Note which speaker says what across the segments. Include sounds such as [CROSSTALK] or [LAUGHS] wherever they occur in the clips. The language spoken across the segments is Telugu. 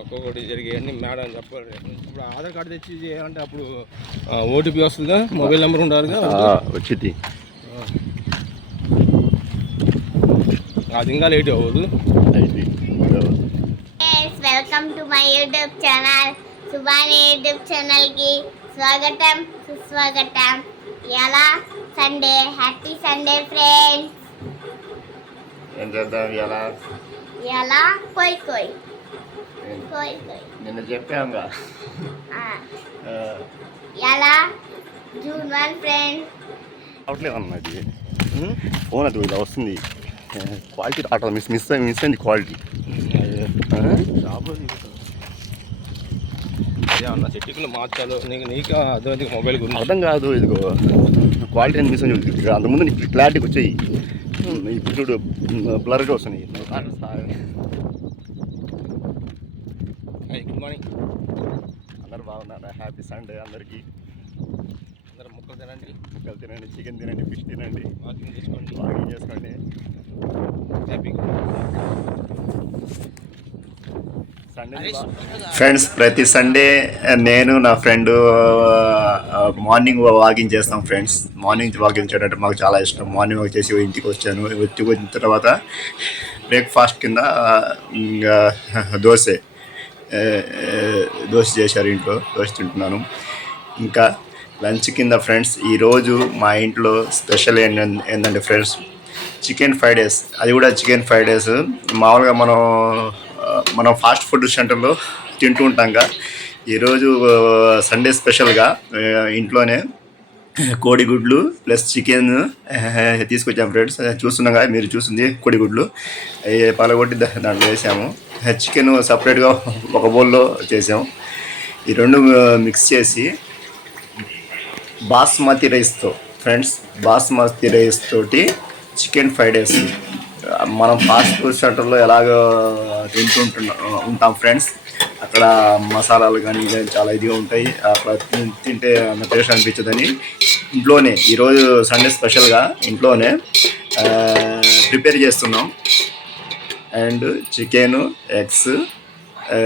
Speaker 1: ఒక్కొక్కటి జరిగేవన్నీ మేడం చెప్పాలి. ఇప్పుడు ఆధార్ కార్డు తెచ్చి చేయాలంటే అప్పుడు ఓటీపీ వస్తుందా? మొబైల్ నెంబర్ ఉండాలిగా?
Speaker 2: వచ్చింది
Speaker 1: అది ఇంకా లేట్ అవ్వదు.
Speaker 3: Welcome to my YouTube channel Subani YouTube ఛానల్కి స్వాగతం సుస్వాగతం. ఎలా? సండే హ్యాపీ సండే ఫ్రెండ్స్
Speaker 2: ఏం చేద్దాం? ఎలా?
Speaker 3: ఎలా? కోయ్ కోయ్
Speaker 2: నిన్న చెప్పాంగా.
Speaker 3: ఆ, ఎలా? జూన్ వన్ ఫ్రెండ్స్
Speaker 2: అవట్లేదు అన్నది ఫోన్ అది ఇలా వస్తుంది. క్వాలిటీ రావట్లేదు మిస్ మిస్ మిస్ అయింది క్వాలిటీ.
Speaker 1: అన్న మార్చాలి నీకు నీకు అర్థమైంది మొబైల్ గురించి?
Speaker 2: అర్థం కాదు ఇదిగో. క్వాలిటీ అని మిస్ అంతకుముందు నీకు క్లారిటీకి వచ్చాయి. ఇప్పుడు చూడు బ్లర్గా వస్తున్నాయి.
Speaker 1: మార్నింగ్
Speaker 2: అందరు బాగున్నారా? హ్యాపీ సండే అందరికీ.
Speaker 1: అందరూ ముక్కలు తినండి.
Speaker 2: ముక్కలు తినండి చికెన్ తినండి ఫిష్ తినండి.
Speaker 1: వాకింగ్ చేసుకోండి.
Speaker 2: వాకింగ్ చేసుకోండి.
Speaker 1: హ్యాపీగా
Speaker 2: సండే ఫ్రెండ్స్ ప్రతి సండే నేను నా ఫ్రెండ్ మార్నింగ్ వాకింగ్ చేస్తాం ఫ్రెండ్స్ మార్నింగ్ వాకింగ్ చేయడం మాకు చాలా ఇష్టం. మార్నింగ్ వాక్ చేసి ఇంటికి వచ్చాను. వచ్చి వచ్చిన తర్వాత బ్రేక్ఫాస్ట్ కింద ఇంకా [LAUGHS] దోశ ఆ, ఆ, దోశ చేశారు ఇంట్లో దోశ తింటున్నాను. ఇంకా లంచ్ కింద ఫ్రెండ్స్ ఈరోజు మా ఇంట్లో స్పెషల్ ఏంటంటే ఏంటంటే ఫ్రెండ్స్ చికెన్ ఫ్రైడ్ రైస్. అది కూడా చికెన్ ఫ్రైడ్ రైస్. మామూలుగా మనం మనం ఫాస్ట్ ఫుడ్ సెంటర్లో తింటూ ఉంటాంగా ఈరోజు సండే స్పెషల్గా ఇంట్లోనే కోడిగుడ్లు ప్లస్ చికెన్. తీసుకొచ్చాం ఫ్రెండ్స్. చూస్తున్నాం కదా మీరు చూస్తుంది కోడిగుడ్లు. అవి పలగొట్టి దాంట్లో వేసాము. చికెన్ సపరేట్గా ఒక బౌల్లో చేసాము ఈ రెండు మిక్స్ చేసి బాస్మతి రైస్తో ఫ్రెండ్స్ బాస్మతి రైస్ తోటి చికెన్ ఫ్రైడ్ రైస్. మనం ఫాస్ట్ ఫుడ్ సెంటర్లో ఎలాగో తింటుంటున్నాం ఉంటాం ఫ్రెండ్స్ అక్కడ మసాలాలు కానీ చాలా ఇదిగా ఉంటాయి. అక్కడ తింటే అంత టేస్ట్ అనిపించదని. ఇంట్లోనే ఈరోజు సండే స్పెషల్గా ఇంట్లోనే ప్రిపేర్ చేస్తున్నాం. అండ్ చికెను ఎగ్స్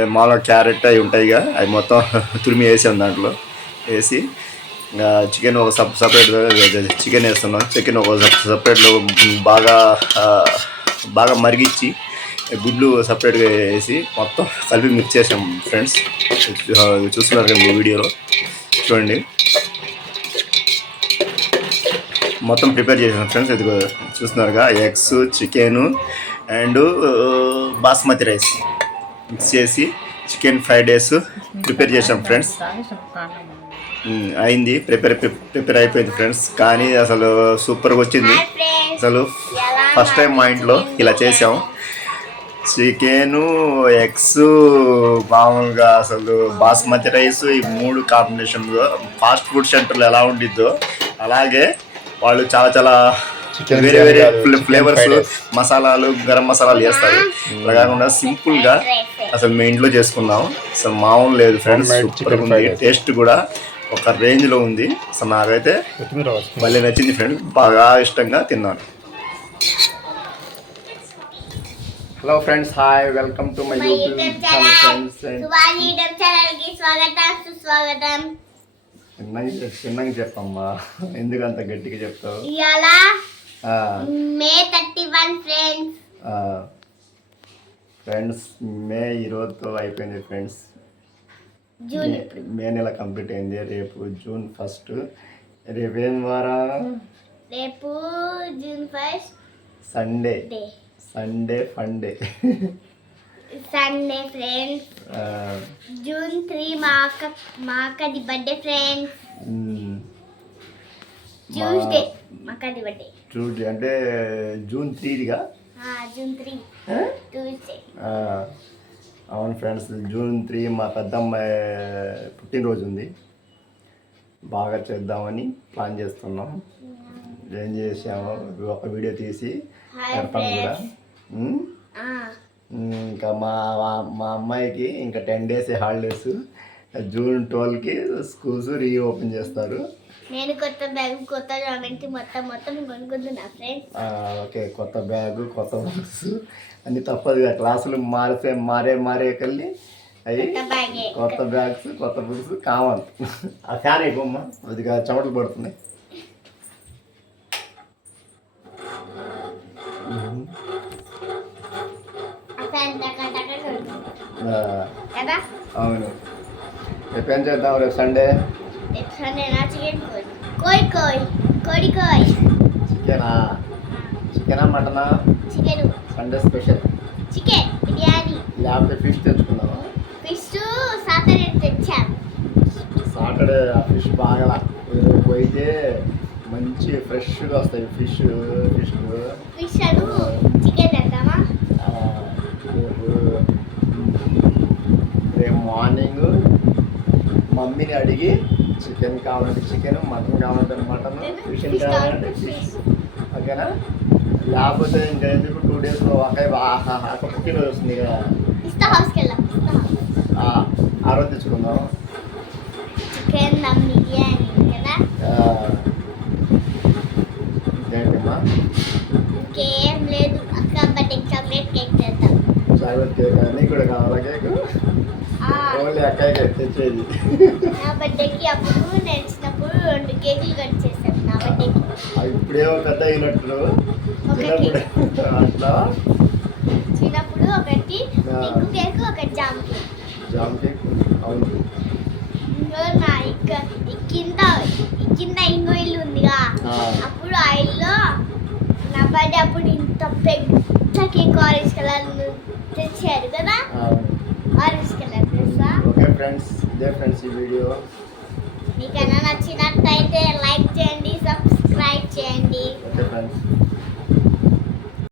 Speaker 2: మామూలుగా క్యారెట్ అవి ఉంటాయిగా. అవి మొత్తం [LAUGHS] తురిమి వేసాం దాంట్లో. వేసి చికెన్ ఒక సప్ సపరేట్ చికెన్ వేస్తున్నాం. చికెన్ ఒక సపరేట్లో బాగా బాగా మరిగించి గుడ్లు సపరేట్గా వేసి మొత్తం కలిపి మిక్స్ చేసాం ఫ్రెండ్స్ చూస్తున్నారు కదా మీ వీడియోలో చూడండి. మొత్తం ప్రిపేర్ చేసాం ఫ్రెండ్స్ ఇది చూస్తున్నారుగా eggs chicken and basmati rice mix చేసి చికెన్ ఫ్రైడ్ రైస్ ప్రిపేర్ చేసాం ఫ్రెండ్స్ అయింది. ప్రిపేర్ ప్రిపేర్ అయిపోయింది ఫ్రెండ్స్. కానీ అసలు సూపర్గా వచ్చింది.
Speaker 3: Hi friends.
Speaker 2: అసలు ఫస్ట్ టైం మా ఇంట్లో ఇలా చేసాం. చికెను ఎగ్స్ మామూలుగా అసలు బాస్మతి రైస్ ఈ మూడు కాంబినేషన్లో ఫాస్ట్ ఫుడ్ సెంటర్లో ఎలా ఉండిద్దో అలాగే వాళ్ళు చాలా చాలా వేరే వేరే ఫ్లేవర్స్. మసాలాలు గరం మసాలాలు వేస్తారు అలా కాకుండా సింపుల్గా అసలు మేము ఇంట్లో చేసుకున్నాం అసలు మామూలు లేదు ఫ్రెండ్స్ సూపర్ ఉంది. టేస్ట్ కూడా ఒక రేంజ్లో ఉంది. అసలు నాకైతే భలే నచ్చింది ఫ్రెండ్ బాగా ఇష్టంగా తిన్నాను. Hello friends hi welcome to my YouTube channel friends
Speaker 3: స్వాగతం సుస్వాగతం.
Speaker 2: చిన్నగా చెప్పమ్మా. ఎందుకు అంత గట్టిగా చెప్తావు?
Speaker 3: మే థర్టీ వన్ ఫ్రెండ్స్
Speaker 2: ఆ. ఫ్రెండ్స్ మే ఈరోజుతో అయిపోయింది ఫ్రెండ్స్ మే- నెల కంప్లీట్ అయింది. రేపు జూన్ ఫస్ట్. రేపు ఏం వారం?
Speaker 3: రేపు June first
Speaker 2: Sunday. Sunday funday
Speaker 3: Sunday friends. June three మా అక్క మా అక్కది బర్త్డే ఫ్రెండ్స్. ట్యూస్డే. మా అక్కది బర్త్డే.
Speaker 2: ట్యూస్డే. అంటే జూన్ త్రీదిగా?
Speaker 3: June three. ట్యూస్డే.
Speaker 2: అవును ఫ్రెండ్స్ జూన్ త్రీ మా పెద్దమ్మాయి పుట్టినరోజు ఉంది. బాగా చేద్దామని ప్లాన్ చేస్తున్నాం. ఏం చేసాము ఒక వీడియో తీసి పెడతాం కూడా. ఇంకా మా- మా అమ్మాయికి ఇంకా టెన్ డేస్ హాలిడేస్. జూన్ ట్వెల్వ్కి స్కూల్స్ రీఓపెన్ చేస్తారు.
Speaker 3: నేను కొత్త బ్యాగ్ కొత్త జామెంట్రీ మొత్తం మొత్తం కొనుక్కుంటున్నా ఫ్రెండ్స్.
Speaker 2: ఓకే కొత్త బ్యాగు కొత్త బుక్స్ అన్ని తప్పదుగా క్లాసులు మారితే మారే మారే కల్లి అయ్యి
Speaker 3: కొత్త బ్యాగే.
Speaker 2: కొత్త బ్యాగ్స్ కొత్త బుక్స్ కావాలి. ఆ ఫ్యాన్ అయిపోమ్మా కొద్దిగా చెమటలు
Speaker 3: కదా?
Speaker 2: అవును. ఏం చేద్దాం రేపు సండే
Speaker 3: చికెన్
Speaker 2: చికెనా చికెనా మటనా
Speaker 3: chicken
Speaker 2: Sunday special
Speaker 3: chicken biryani
Speaker 2: లేకపోతే ఫిష్ తెచ్చుకుందాం
Speaker 3: ఫిష్ సాటర్డే తెచ్చాను
Speaker 2: సాటర్డే ఆ ఫిష్ బాగా పోయితే మంచి ఫ్రెష్గా వస్తాయి ఫిష్ ఫిష్
Speaker 3: ఫిష్ చికెన్ తెద్దామా?
Speaker 2: రేపు మార్నింగ్ మమ్మీని అడిగి చికెన్ కావాలంటే చికెన్ మటన్ కావాలంటే మటన్ ఫిష్ కావాలంటే ఫిష్. ఓకేనా? లేకపోతే ఇంకా ఎందుకు టూ డేస్లో ఒక పుట్టినరోజు వస్తుంది కదా. ఆ, రోజు తెచ్చుకుందాం. ఇంకేంటమ్మా?
Speaker 3: ఇంకేం లేదు. అక్క బర్త్డే చాక్లెట్ కేక్ చేద్దాం.
Speaker 2: చాక్లెట్ కేక్ నీకు కూడా కావాలా కేక్ ఓన్లీ అక్కయ్యకే తెచ్చేది
Speaker 3: నా బర్త్డేకి అప్పుడు నేను చిన్నప్పుడు రెండు కేకులు కట్ చేశాను నా బర్త్డేకి.
Speaker 2: ఇప్పుడేమో పెద్ద అయినట్లు అట్లా?
Speaker 3: చిన్నప్పుడు ఒకటి. పింక్ కేక్ ఒకటి జామ్ కేక్.
Speaker 2: జామ్ కేక్ అవును.
Speaker 3: నా ఇక్క కింద కింద ఇంకో ఇల్లు ఉందిగా. అప్పుడు ఆ ఇల్లు నా బర్త్డే అప్పుడు ఇంత పెద్ద కేక్ ఆరెంజ్ కలర్ తెచ్చారు కదా
Speaker 2: అవును
Speaker 3: ఆరెంజ్ కలర్ తెలుసా
Speaker 2: ఓకే ఫ్రెండ్స్ ఇదే ఫ్రెండ్స్ ఈ వీడియో.
Speaker 3: మీకు ఎలా లైక్